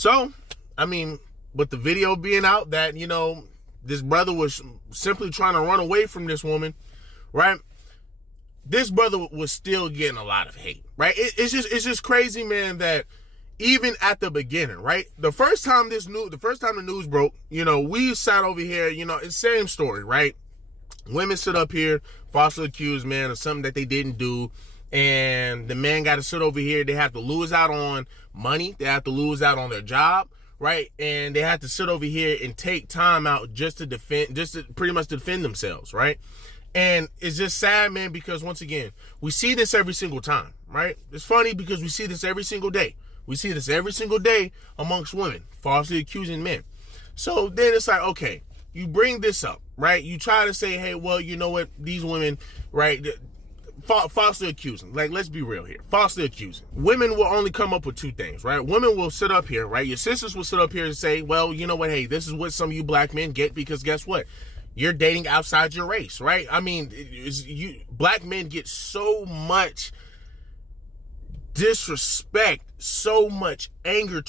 So, I mean, with the video being out that, this brother was simply trying to run away from this woman, right? This brother was still getting a lot of hate, right? It's just crazy, man, that even at the beginning, right? The first time the news broke, we sat over here, it's same story, right? Women sit up here, falsely accused man of something that they didn't do, and the man got to sit over here. They have to lose out on money. They have to lose out on their job, right? And they have to sit over here and take time out just to pretty much defend themselves, right? And it's just sad, man, because once again, we see this every single time, right? It's funny because we see this every single day. We see this every single day amongst women, falsely accusing men. So then it's like, okay, you bring this up, right? You try to say, hey, well, you know what? These women, right, falsely accusing. Like, let's be real here. Falsely accusing. Women will only come up with two things, right? Women will sit up here, right? Your sisters will sit up here and say, well, you know what? Hey, this is what some of you black men get, because guess what? You're dating outside your race, right? I mean, black men get so much disrespect, so much anger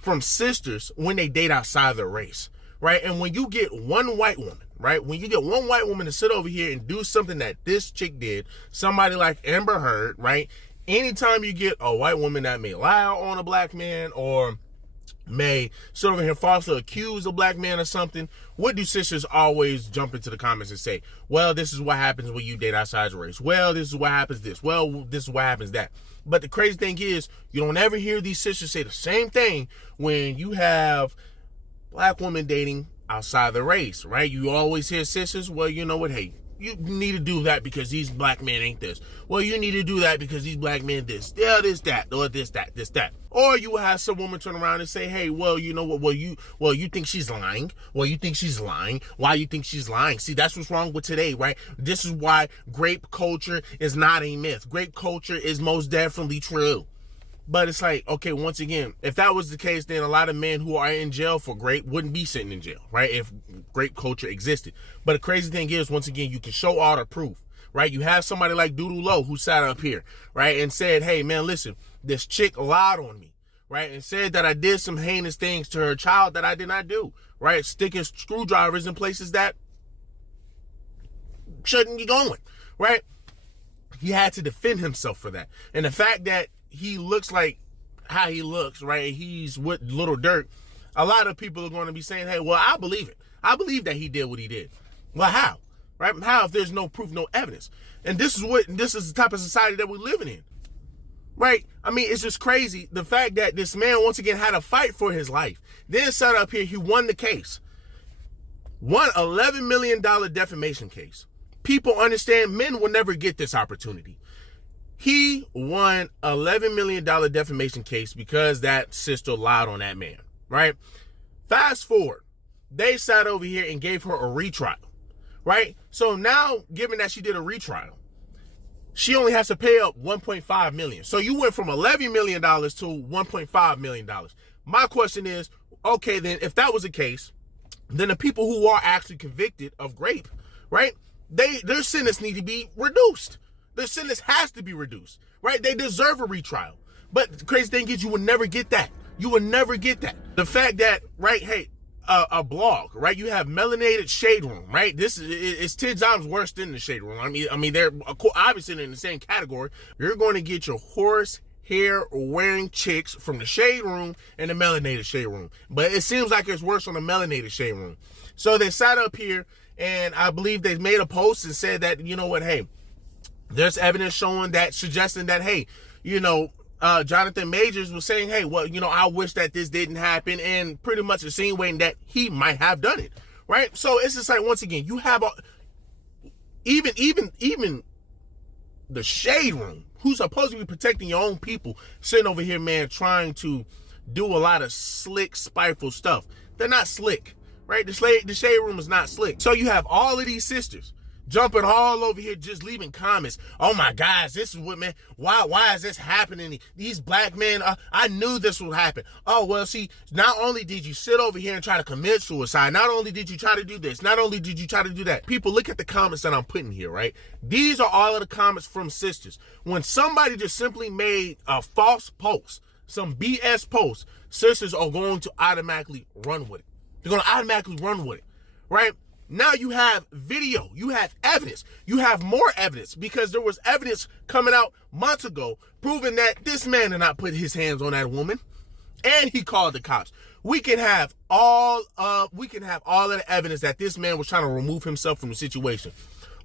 from sisters when they date outside their race, right? And when you get one white woman, right? When you get one white woman to sit over here and do something that this chick did, somebody like Amber Heard, right? Anytime you get a white woman that may lie on a black man or may sit over here falsely accuse a black man or something, what do sisters always jump into the comments and say? Well, this is what happens when you date outside your race. Well, this is what happens this. Well, this is what happens that. But the crazy thing is, you don't ever hear these sisters say the same thing when you have black women dating outside the race, right? You always hear sisters, well, you know what, hey, you need to do that because these black men ain't this. Well, you need to do that because these black men this. Yeah, this, that, or this, that. Or you will have some woman turn around and say, hey, well, you know what? Well, you think she's lying. Well, you think she's lying. Why you think she's lying? See, that's what's wrong with today, right? This is why grape culture is not a myth. Grape culture is most definitely true. But it's like, okay, once again, if that was the case, then a lot of men who are in jail for grape wouldn't be sitting in jail, right? If grape culture existed. But the crazy thing is, once again, you can show all the proof, right? You have somebody like Doodle Low who sat up here, right? And said, hey, man, listen, this chick lied on me, right? And said that I did some heinous things to her child that I did not do, right? Sticking screwdrivers in places that shouldn't be going, right? He had to defend himself for that. And the fact that he looks like how he looks, right? He's with Little Dirk. A lot of people are going to be saying, hey, well, I believe it. I believe that he did what he did. Well, how? Right? How if there's no proof, no evidence? And this is the type of society that we're living in. Right? I mean, it's just crazy. The fact that this man, once again, had to fight for his life. Then sat up here, he won the case. Won $11 million defamation case. People understand men will never get this opportunity. He won $11 million defamation case because that sister lied on that man, right? Fast forward, they sat over here and gave her a retrial, right? So now, given that she did a retrial, she only has to pay up $1.5 million. So you went from $11 million to $1.5 million. My question is, okay, then if that was the case, then the people who are actually convicted of rape, right? Their sentence need to be reduced. Their sentence has to be reduced, right? They deserve a retrial. But the crazy thing is, you will never get that. You will never get that. The fact that, right, hey, a blog, right? You have Melanated Shade Room, right? This is 10 times worse than the Shade Room. I mean, they're obviously in the same category. You're going to get your horse hair wearing chicks from the Shade Room and the Melanated Shade Room. But it seems like it's worse on the Melanated Shade Room. So they sat up here, and I believe they made a post and said that, you know what, hey, there's evidence suggesting that, hey, Johnathan Majors was saying, hey, well, I wish that this didn't happen, and pretty much insinuating that he might have done it, right? So it's just like, once again, you have even the Shade Room, who's supposed to be protecting your own people, sitting over here, man, trying to do a lot of slick, spiteful stuff. They're not slick, right? The Shade Room is not slick. So you have all of these sisters jumping all over here, just leaving comments. Oh my gosh, this is what, man, why is this happening? These black men, I knew this would happen. Oh, well, see, not only did you sit over here and try to commit suicide, not only did you try to do this, not only did you try to do that. People, look at the comments that I'm putting here, right? These are all of the comments from sisters. When somebody just simply made a false post some BS post, sisters are going to automatically run with it. They're going to automatically run with it, right? Now you have video, you have evidence, you have more evidence, because there was evidence coming out months ago proving that this man did not put his hands on that woman, and he called the cops. We can have all of the evidence that this man was trying to remove himself from the situation.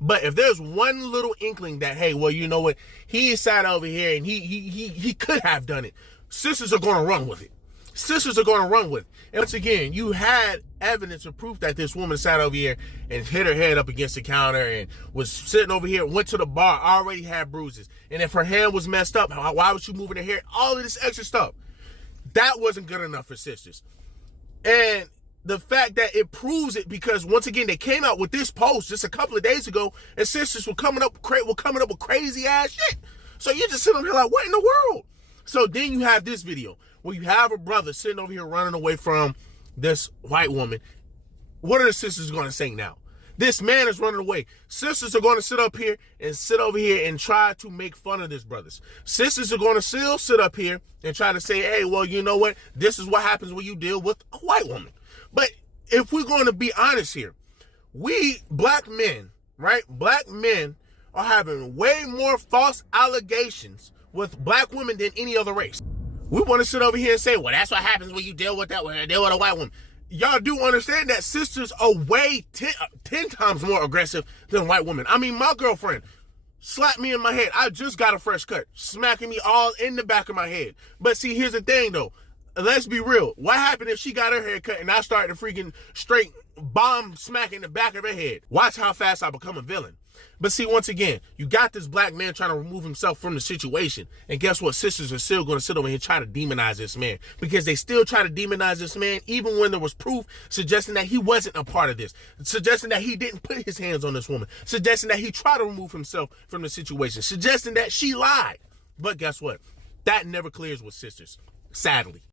But if there's one little inkling that, hey, well, you know what, he sat over here and he could have done it, sisters are going to run with it. Sisters are going to run with it. And once again, you had evidence or proof that this woman sat over here and hit her head up against the counter and was sitting over here, went to the bar, already had bruises. And if her hand was messed up, why was she moving her hair? All of this extra stuff. That wasn't good enough for sisters. And the fact that it proves it, because once again, they came out with this post just a couple of days ago, and sisters were coming up with crazy ass shit. So you just sit over here like, what in the world? So then you have this video where you have a brother sitting over here running away from this white woman. What are the sisters going to say now? This man is running away. Sisters are going to sit up here and sit over here and try to make fun of this brothers. Sisters are going to still sit up here and try to say, hey, well, you know what? This is what happens when you deal with a white woman. But if we're going to be honest here, we black men, right? Black men are having way more false allegations with black women than any other race. We want to sit over here and say, well, that's what happens when you deal with a white woman. Y'all do understand that sisters are way 10 times more aggressive than white women. I mean, my girlfriend slapped me in my head. I just got a fresh cut, smacking me all in the back of my head. But see, here's the thing, though. Let's be real. What happened if she got her hair cut and I started freaking straight bomb smacking the back of her head? Watch how fast I become a villain. But see, once again, you got this black man trying to remove himself from the situation. And guess what? Sisters are still going to sit over here and try to demonize this man. Because they still try to demonize this man even when there was proof suggesting that he wasn't a part of this. Suggesting that he didn't put his hands on this woman. Suggesting that he tried to remove himself from the situation. Suggesting that she lied. But guess what? That never clears with sisters. Sadly.